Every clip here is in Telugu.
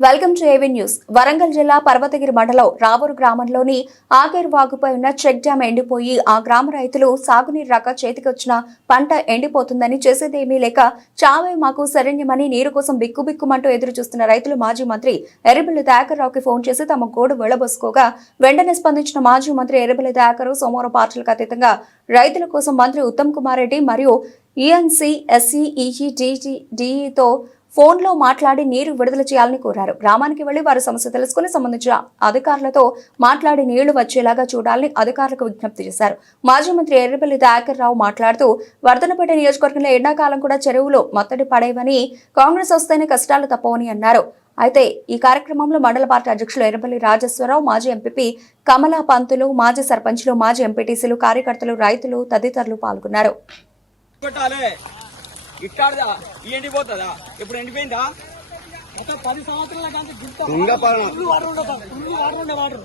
Welcome to AV news. Warangal జిల్లా పర్వతగిరి మండలం రావూరు గ్రామంలోని ఆగేరు వాగుపై ఉన్న చెక్ డ్యాం ఎండిపోయి ఆ గ్రామ రైతులు సాగునీరు రాక చేతికొచ్చిన పంట ఎండిపోతుందని చేసేదేమీ లేక చావే మాకు శరణ్యమని నీరు కోసం బిక్కుబిక్కుమంటూ ఎదురు చూస్తున్న రైతులు మాజీ మంత్రి ఎర్రబెల్లి దయాకర్రావుకి ఫోన్ చేసి తమ గోడు వెళ్ళబోసుకోగా వెంటనే స్పందించిన మాజీ మంత్రి ఎర్రబెల్లి దయాకర్ సోమవారం పార్టీలకు అతీతంగా రైతుల కోసం మంత్రి ఉత్తమ్ కుమార్ రెడ్డి మరియు ఈఎన్సీ ఎస్సీ ఈఈ డిఈతో ఫోన్లో మాట్లాడి నీరు విడుదల చేయాలని కోరారు. గ్రామానికి వెళ్ళి వారి సమస్య తెలుసుకుని సంబంధించిన అధికారులతో మాట్లాడి నీళ్ళు వచ్చేలాగా చూడాలని అధికారులకు విజ్ఞప్తి చేశారు. మాజీ మంత్రి ఎర్రబెల్లి దయాకర్ రావు మాట్లాడుతూ వర్ధనపేట నియోజకవర్గంలో ఎండాకాలం కూడా చెరువులు మత్తడి పడేవని కాంగ్రెస్ వస్తేనే కష్టాలు తప్పవని అన్నారు. అయితే ఈ కార్యక్రమంలో మండల పార్టీ అధ్యక్షులు ఎర్రబెల్లి రాజేశ్వరరావు మాజీ ఎంపీపీ కమలా పంతులు మాజీ సర్పంచ్లు మాజీ ఎంపీటీసీలు కార్యకర్తలు రైతులు తదితరులు పాల్గొన్నారు. ఇట్టాడదా? ఈ ఎండిపోతుందా? ఇప్పుడు ఎండిపోయిందా? గత పది సంవత్సరాల కానీ వాటర్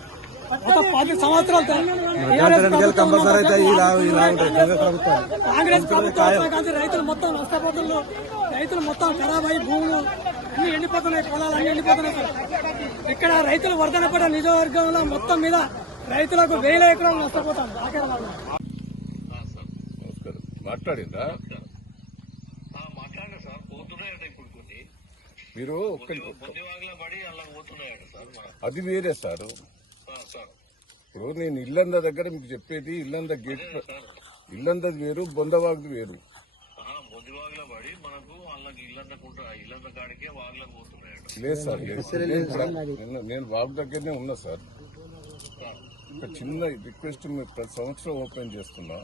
గత పది సంవత్సరాలు కాంగ్రెస్ ప్రభుత్వం కాంగ్రెస్ ప్రభుత్వం కానీ రైతులు మొత్తం నష్టపోతున్నారు. రైతులు మొత్తం ఖరాబ్ అయ్యి భూములు అన్ని ఎండిపోతున్నాయి పొలాలు అన్ని ఎండిపోతున్నాయి సార్. ఇక్కడ రైతులు వర్ధనపడ నియోజకవర్గంలో మొత్తం మీద రైతులకు వేల ఎకరాలు నష్టపోతాం. మాట్లాడిందా మాట్లాడండి సార్ పోతున్నాయట ఇప్పుడు కొన్ని మీరు అది వేరే సార్. ఇప్పుడు నేను ఇల్లంద దగ్గర మీకు చెప్పేది ఇల్లంద గేట్ ఇల్లందది వేరు బొందవాగ్ది వేరు. లేదు సార్ లేదు. నేను సార్, నేను- నేను వాగ్ దగ్గరనే ఉన్నా సార్. ఒక చిన్న రిక్వెస్ట్ మీరు ప్రతి సంవత్సరం ఓపెన్ చేస్తున్నా.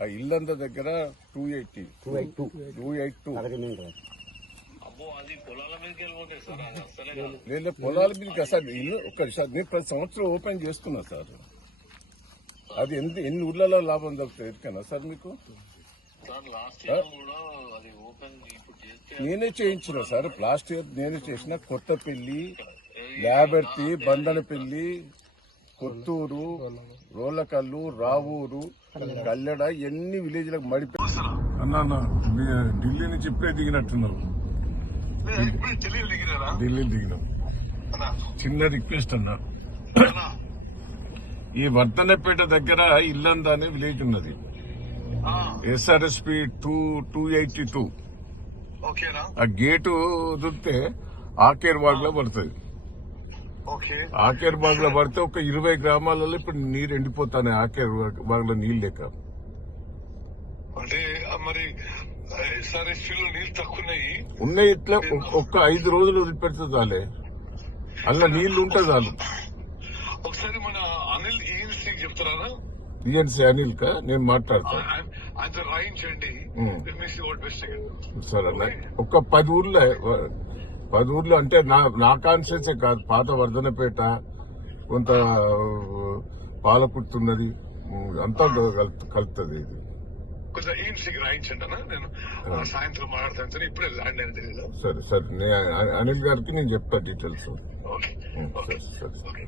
ఆ ఇల్లంద దగ్గర two eighty two eight two two eight two అది పొలాల మీదకి సార్ ఇల్లు ఒక్క సార్ నేను ప్రతి సంవత్సరం ఓపెన్ చేస్తున్నా సార్. అది ఎన్ని ఎన్ని ఊర్లలో లాభం దొరుకుతుంది ఎదుకనా సార్ మీకు? సార్ లాస్ట్ ఇయర్ కూడా అది ఓపెన్ ఇప్పుడు చేస్తే నేనే చేయించిన సార్. లాస్ట్ ఇయర్ నేనే చేసిన కొత్తపల్లి ల్యాబర్తి బంధనపల్లి కొత్తూరు రోలకల్లు రావూరు కల్లెడ ఎన్ని విలేజ్లకు మడిపి అన్న ఢిల్లీ నుంచి ఇప్పుడే దిగినట్టున్నారు. ఢిల్లీ దిగినాం. చిన్న రిక్వెస్ట్ అన్న. ఈ వర్ధనపేట దగ్గర ఇల్లంద అనే విలేజ్ ఉన్నది. SRSP two two eighty two. ఆ గేటు వదిలితే ఆకేర్ బాగ్లో పడుతుంది. ఆకేర్ బాగ్లో పడితే ఒక ఇరవై గ్రామాలలో ఇప్పుడు నీరు ఎండిపోతాయి ఆకేర్ బాగ్లో నీళ్ళు లేక. అంటే మరి ఎస్ఆర్ఎస్లో నీళ్ళు తక్కువన్నాయి. ఉన్నాయి ఇట్లా ఒక్- ఒక్క ఐదు రోజులు వదిలిపెడితే చాలే. అలా నీళ్ళు ఉంటే చాలు. ఒకసారి మన అనిల్ ఈఎన్సీ చెప్తారా టీఎన్సీ అనిల్ కా నేను మాట్లాడతాను రాయించండి సరే అన్న. ఒక పది ఊర్లో పది ఊర్లో అంటే నా నా కాన్షియన్సే కాదు. పాత వర్ధనపేట కొంత పాలకుర్తున్నది అంతా కలుపు- కలుపుతుంది ఇది. కొంచెం ఈఎన్సీకి రాయించండి అన్న. నేను సాయంత్రం మాట్లాడతాను ఇప్పుడే ల్యాండ్ అని తెలియదు సరే సరే. నేను అనిల్ గారికి నేను చెప్తా డీటెయిల్స్ ఓకే. సరే సరే. ఓకే.